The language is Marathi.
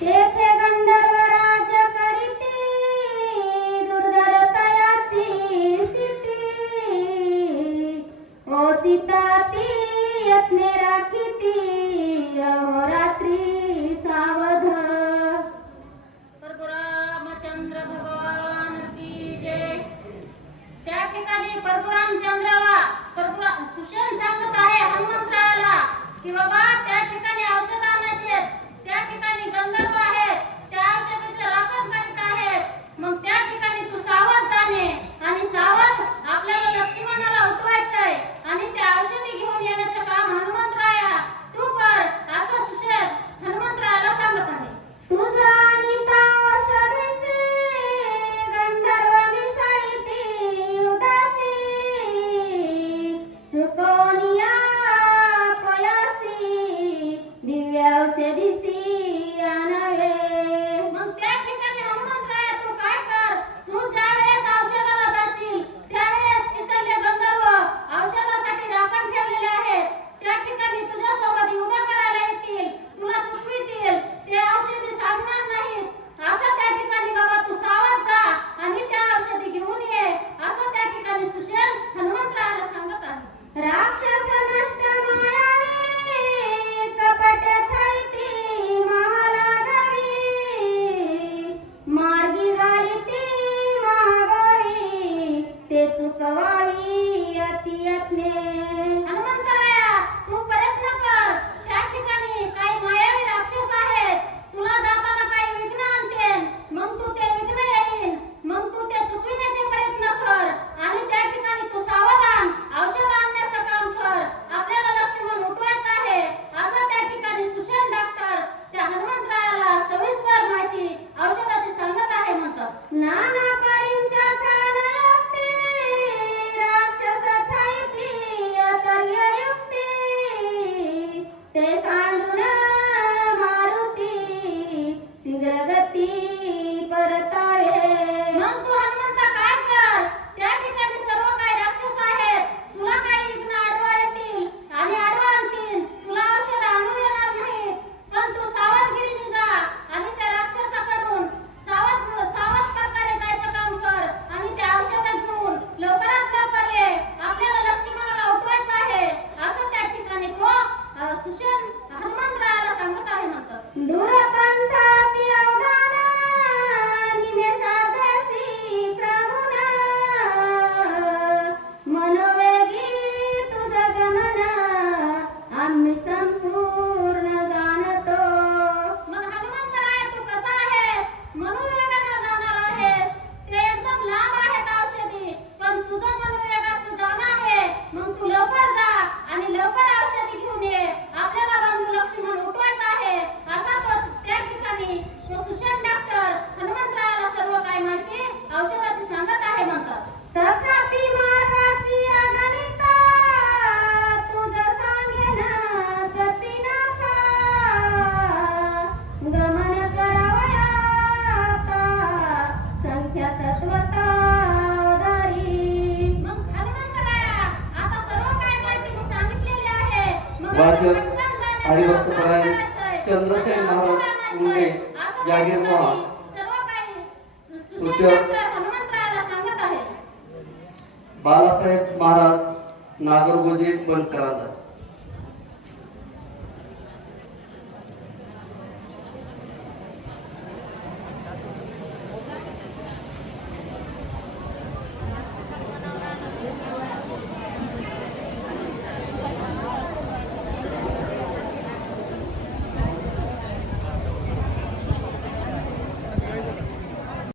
तेथे गंधर्व राज्य करीती दुर्धर तयाची स्थिती ओ सीता ती यत्ने राखीती अहोरात्री सावध परशुरामचंद्र भगवान की जय। त्या ठिकाणी परशुरामचंद्राला सुषेण सांगत आहे हनुमंतरायाला की बाबा त्या ठिकाणी औषध आणायचे, त्या ठिकाणी गंधर्व आहेत, त्या औषधाचे राखण करीत आहेत, मग त्या ठिकाणी तू सावध जाणे आणि सावध आपल्याला लक्ष्मणाला उठवायचंय आणि त्या औषधी घेऊन येण्याचं काम हनुमंतराया तू कर असं सुषेण हनुमंतरायाला सांगत आहे। तुझा आणि औषधीचे गंधर्व मिसळीती उदासी चुकोनिया पयासी दिव्य औषधीसी आणावे। मग त्या ठिकाणी हनुमंतराया तू काय कर, तू ज्या वेळेस औषधाला जाशील त्यावेळेस तिथले गंधर्व औषधासाठी राखण ठेवलेले आहेत, त्या ठिकाणी तुझ्या सोबत युद्ध करायला येतील, तुला चुकवितील, ते औषधी सांगणार नाहीत, असं त्या ठिकाणी बाबा तू सावध जा आणि त्या औषधी घेऊन ये असं त्या ठिकाणी सुषेण हनुमंतरायाला सांगत आहे। राक्षस नष्ट मायावी कपट छळीती महालाघवी मार्गी घालीती महागावी ते चुकवावी अति यत्ने। हनुमंतराया तू प्रयत्न कर, त्या ठिकाणी काही मायावी राक्षस आहेत, तुला जाताना काही विघ्न आणतील, मग तू ते विघ्न येईल, मग तू ते चुकविण्याचे प्रयत्न कर आणि त्या ठिकाणी तू सावधान औषध आणण्याचं काम कर, आपल्याला लक्ष्मण उठवायचं आहे असं त्या ठिकाणी सुषेण डॉक्टर त्या हनुमंतरायाला सविस्तर माहिती औषधाची सांगत आहे म्हणतात। नाना परींच्या छळनायुक्ती राक्षस छळीती अतर्ययुक्ती ते सांडून मारुती शीघ्रगती परतावे। मग तू हनुमंत काय कर, त्या ठिकाणी सर्व काही राक्षस आहेत, तुला काही विघ्न आडवा येतील आणि आडवा आणतील, तुला औषध आणू येणार नाही, पण तू सावधगिरीने जा आणि त्या राक्षसाकडून सावध प्रकारे जायचं काम कर आणि ते औषध घेऊन लवकरात लवकर ये, आपल्याला लक्ष्मणाला उठवायचं आहे असं त्या ठिकाणी तो सुषेण हनुमंतरायाला सांगत आहे म्हणतात। दूरपंथाती अवधान निमेषार्धासी क्रमुन मनोवेगी तुझं गमन आम्ही संपूर्ण जाणतो। मग हनुमंतराया तू कसा आहेस, मनोवेगानं जाणार आहेस, ते एकदम लांब आहेत औषधी, पण तुझं मनोवेगाचं जाणं आहे, मग तू लवकर जा आणि लवकर औषधी घेऊन ये, आपल्याला बंधू लक्ष्मण उठवायचं आहे असा तो त्या ठिकाणी तो सुषेण डॉक्टर हनुमंतरायाला सर्व काय माहिती औषधाची सांगत आहे म्हणतात। तथापि मार्गाची अगणिता तुझं सांगेन कपिनाथा गमन करावया आता संख्या तत्वता अवधारी। मग हनुमंतराया आता सर्व काय माहिती मी सांगितलेली आहे, मग वाचक आपण पटकन जाण्याचं हरिभक्तपरायण काम करायचंय। चंद्रसेन महाराज मुंडे असं जागीर त्या मोहा ठिकाणी सर्व काही सुषेण तृतीय डॉक्टर हनुमंतरायाला सांगत आहे। बाळासाहेब महाराज नागरगोजे बनकरांचा